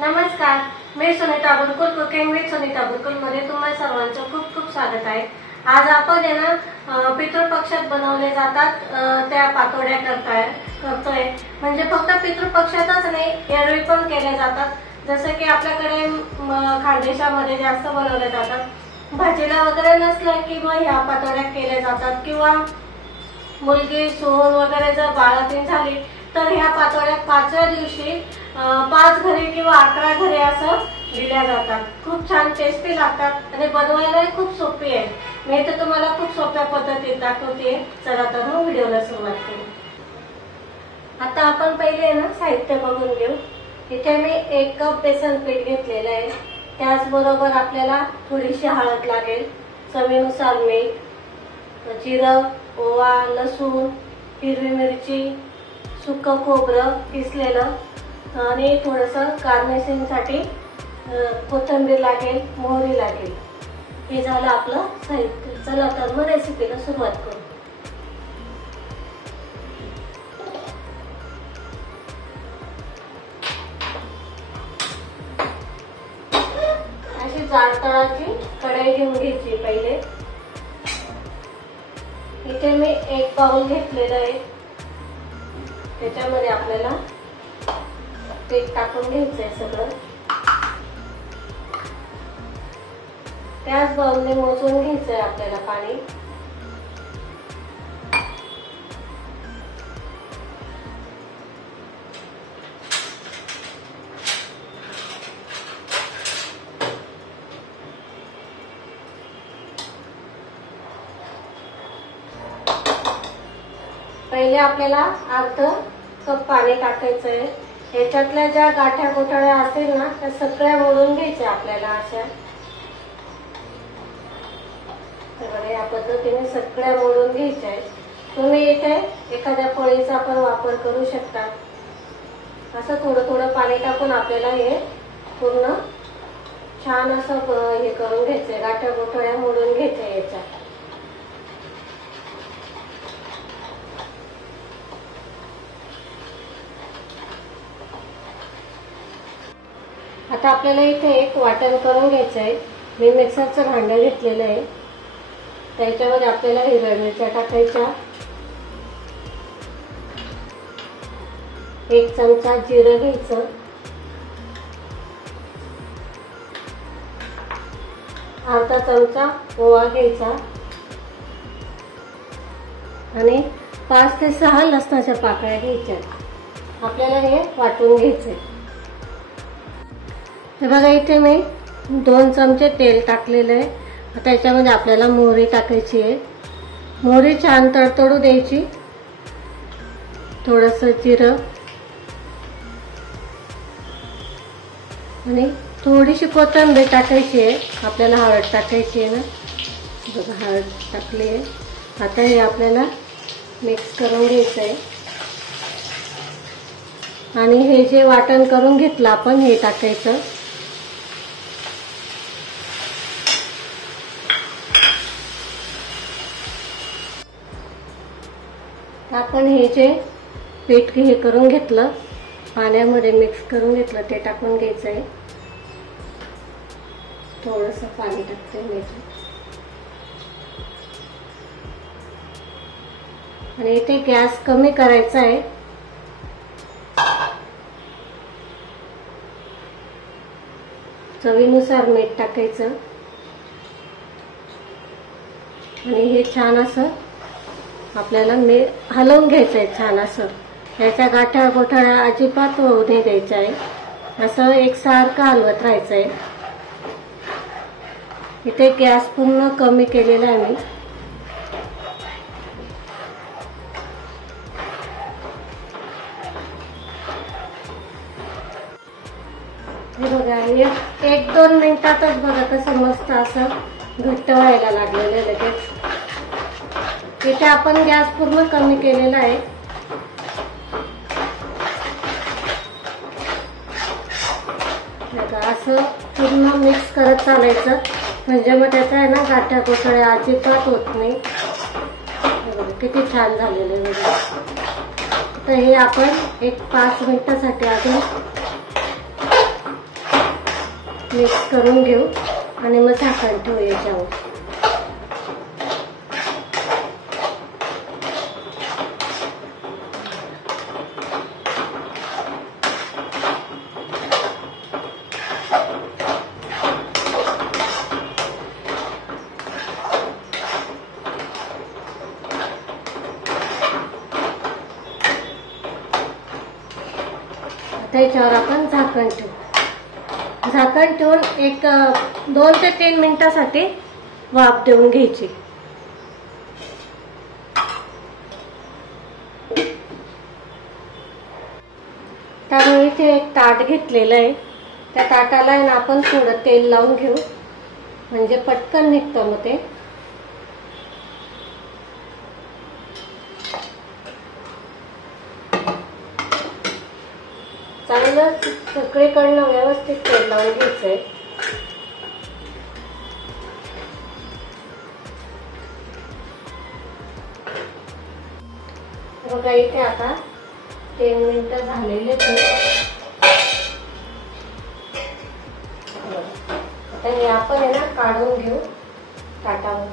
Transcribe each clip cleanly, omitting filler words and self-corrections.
नमस्कार, मी Sunita Bulkul cooking with Sunita Bulkul मध्ये तुम्हा सर्वांचं खूप खूप स्वागत आहे। आज आपण पितृपक्षात बनवले जातात त्या पातोड्या करतोय। म्हणजे फक्त पितृपक्षातच नाही, एरवी पण केल्या जातात। जसं की आपल्याकडे खानदेशामध्ये जास्त बनवले जातात। भाजीला वगैरे नसलं की मग ह्या पातोड्या केल्या जातात, किंवा मुलगी सून वगैरे जर बाळंतीण झाली तर ह्या पातोड्या 5व्या दिवशी 5 घरी किंवा 11 घरी असं दिल्या जातात। खूप छान टेस्टी लागतात आणि बनवायला खूप सोपी आहे। मी तर तुम्हाला खूप सोप्या पद्धतीत दाखवते। चला तर मग व्हिडिओला सुरुवात करू। आता आपण पहिले साहित्य बघून घेऊ। इथे मी 1 कप बेसन पीठ घेतलेलं आहे। त्याचबरोबर आपल्याला थोडीशी हळद लागेल, चवीनुसार मीठ, जिरं, ओवा, लसूण, हिरवी मिरची, सुकं खोबरं किसलेलं आणि थोडंसं गार्निशिंगसाठी कोथिंबीर लागेल, मोहरी लागेल। हे झालं आपलं साहित्य। चला तर मग रेसिपीला सुरुवात करू। अशी जाड तळाची कढई घेऊन घ्यायची पहिले। इथे मी 1 बाउल घेतलेलं आहे। त्याच्यामध्ये आपल्याला पीठ टाकून घ्यायचंय सगळं। त्याच बाउलने मोजून घ्यायचंय आपल्याला पाणी। पहिले आपल्याला अर्ध कप पाणी टाकायचंय। याच्यातल्या ज्या गाठ्या गोठळ्या असतील ना त्या सगळ्या मोडून घ्यायच्या आपल्याला अशा। तर या पद्धतीने सगळ्या मोडून घ्यायच्या। तुम्ही इथे एखाद्या पळीचा पण वापर करू शकता। असं थोडं थोडं पाणी टाकून आपल्याला हे पूर्ण छान असं हे करून घ्यायचंय। गाठ्या गोठळ्या मोडून घ्यायच्या याच्या। आता आपल्याला इथे एक वाटण करून घ्यायचं आहे। मी मिक्सरचं भांडं घेतलेलं आहे। त्याच्यामध्ये आपल्याला हिरव्या मिरच्या टाकायच्या, 1 चमचा जिरं घ्यायचं, अर्धा चमचा ओवा घ्यायचा आणि 5 ते 6 लसणाच्या पाकळ्या घ्यायच्या। आपल्याला हे वाटून घ्यायचंय। हे बघा, इथे मी 2 चमचे तेल टाकलेलं आहे। आता याच्यामध्ये आपल्याला मोहरी टाकायची आहे। मोहरी छान तडतडू द्यायची। थोडंसं जिरं आणि थोडीशी कोथिंबीर टाकायची आहे। आपल्याला हळद टाकायची आहे ना, बघा हळद टाकली आहे। आता हे आपल्याला मिक्स करून घ्यायचं आहे आणि हे जे वाटण करून घेतलं आपण हे टाकायचं। आपण हे जे पीठ हे करून घेतलं, पाण्यामध्ये मिक्स करून घेतलं, ते टाकून घ्यायचंय। थोडंसं पाणी टाकते मी आणि इथे गॅस कमी करायचा आहे। चवीनुसार मीठ टाकायचं आणि हे छान असं आपल्याला हलवून घ्यायचंय छान असं। याच्या गाठ्या गोठळ्या अजिबात होऊ नाही द्यायच्या आहे। असं एकसारखं हलवत राहायचंय। इथे गॅस पूर्ण कमी केलेला आहे मी। हे बघा, 1-2 मिनिटातच बघा कसं मस्त असं घट्ट व्हायला लागलेलं आहे लगेच। इथे आपण गॅस पूर्ण कमी केलेला आहे। असं पूर्ण मिक्स करत चालायचं, म्हणजे मग त्याचा आहे ना गाठ्या गोठळ्या अजिबात होत नाही। किती छान झालेलं आहे। तर हे आपण 5 मिनिटासाठी अजून मिक्स करून घेऊ आणि मग झाकण ठेवू याच्यावर. त्याच्यावर आपण झाकण ठेवू. झाकण ठेवून एक 2 ते 3 मिनिटासाठी वाफ देऊन घ्यायची. त्यामुळे इथे एक ताट घेतलेलं आहे. त्या ताटाला आहे ना आपण थोडं तेल लावून घेऊ, म्हणजे पटकन निघतं मग ते. चांगलं सगळीकडनं व्यवस्थित तेल लावून घ्यायचंय. बघा इथे आता 3 मिनिटं झालेले. आता हे आपण आहे ना काढून घेऊ ताटावर.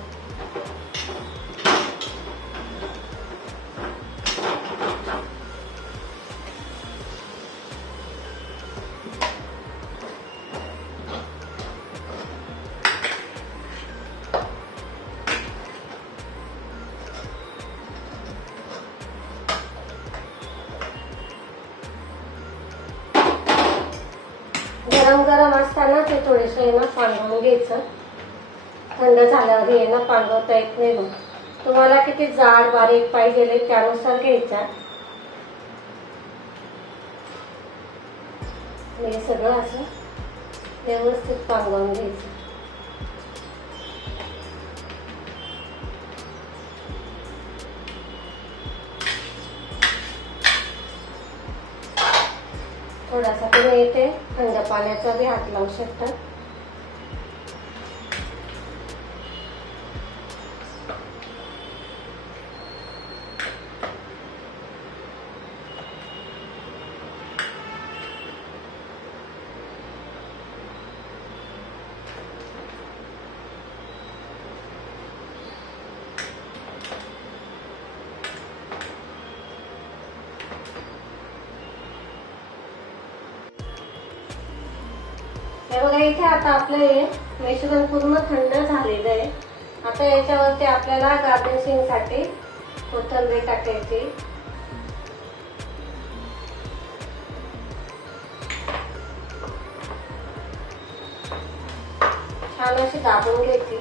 गरम गरम असताना ते थोडेसे ना पांगवून घ्यायचं. थंड झाल्यावर हे ना पांगवता येत नाही. मग तुम्हाला किती जाड बारीक पाहिजे त्यानुसार घ्यायचा. हे सगळं असं व्यवस्थित पांगवून घ्यायचं. थोडासा तुम्ही इथे थंड पाण्याचा बी हात लावू शकता. हे बघा इथे आता आपलं हे मिश्रण पूर्ण थंड झालेलं आहे. आता याच्यावरती आपल्याला गार्निशिंग साठी कोथिंबीर टाकायची. छान अशी दाबून घ्यायची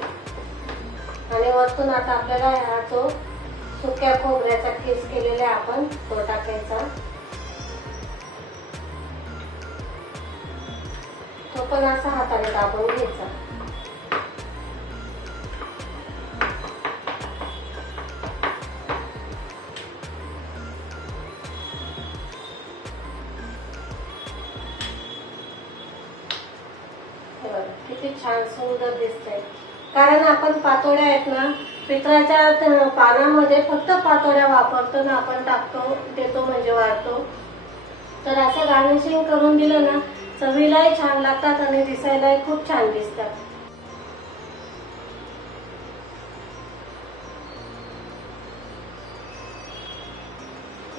आणि वरतून आता आपल्याला हा जो सुक्या खोबऱ्याचा किस केलेला आपण तो टाकायचा. तो पण असा हाताने दाबून घ्यायचा. किती छान सुंदर दिसतंय. कारण आपण पातोड्या आहेत ना पितळाच्या पानामध्ये फक्त पातोड्या वापरतो ना, आपण टाकतो देतो म्हणजे वाढतो. तर असं गार्निशिंग करून दिलं ना चवीलाही छान लागतात आणि दिसायलाही खूप छान दिसतात.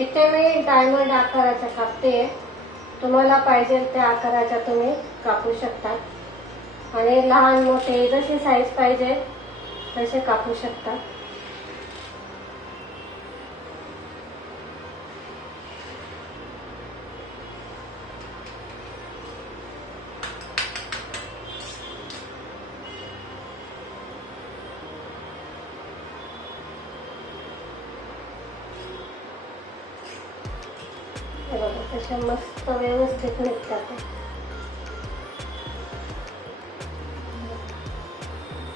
इथे मी डायमंड आकाराच्या कापते. तुम्हाला पाहिजे त्या आकाराच्या तुम्ही कापू शकता आणि लहान मोठे जशी साईज पाहिजे तसे कापू शकता. तसे मस्त व्यवस्थित निघतात.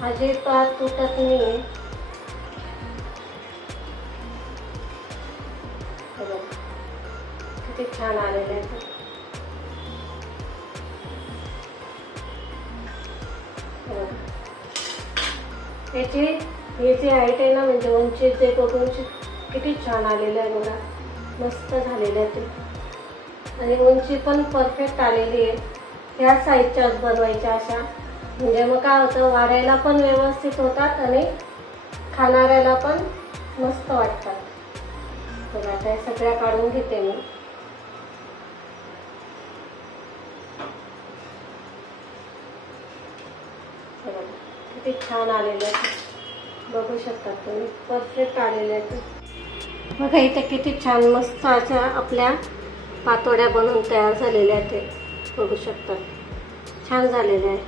अजिबात तुटत नाही. किती छान आलेले आहेत. याची हे जे हाईट आहे ना म्हणजे उंची ते बघून किती छान आलेलं आहे. बघा मस्त झालेलं आहे ते आणि उंची पण परफेक्ट आलेली आहे. ह्या साईजच्याच बनवायच्या अशा, म्हणजे मग काय होतं वाढायला पण व्यवस्थित होतात आणि खाणाऱ्याला पण मस्त वाटतात. तर आता हे सगळ्या काढून घेते मी. किती छान आलेले आहेत बघू शकता तुम्ही, परफेक्ट आलेले आहेत. बघा इथे किती छान मस्त अशा आपल्या पातोड्या बनवून तयार झालेल्या आहेत. ते बघू शकता छान झालेले आहे.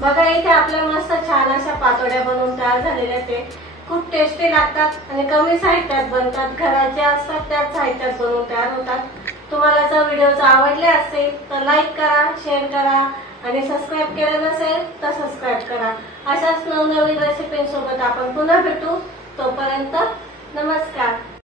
बघा इथे आपल्या मस्त छान अशा पातोड्या बनवून तयार झालेल्या आहेत. खूप टेस्टी लागतात आणि कमी साहित्यात बनतात. घरात असतात त्याच साहित्यात बनवून तयार होतात. तुम्हाला जर व्हिडिओ आवडले असेल तर लाईक करा, शेअर करा आणि सबस्क्राईब केलं नसेल तर सबस्क्राईब करा. अशाच नवनवीन रेसिपींसोबत आपण पुन्हा भेटू. तोपर्यंत नमस्कार.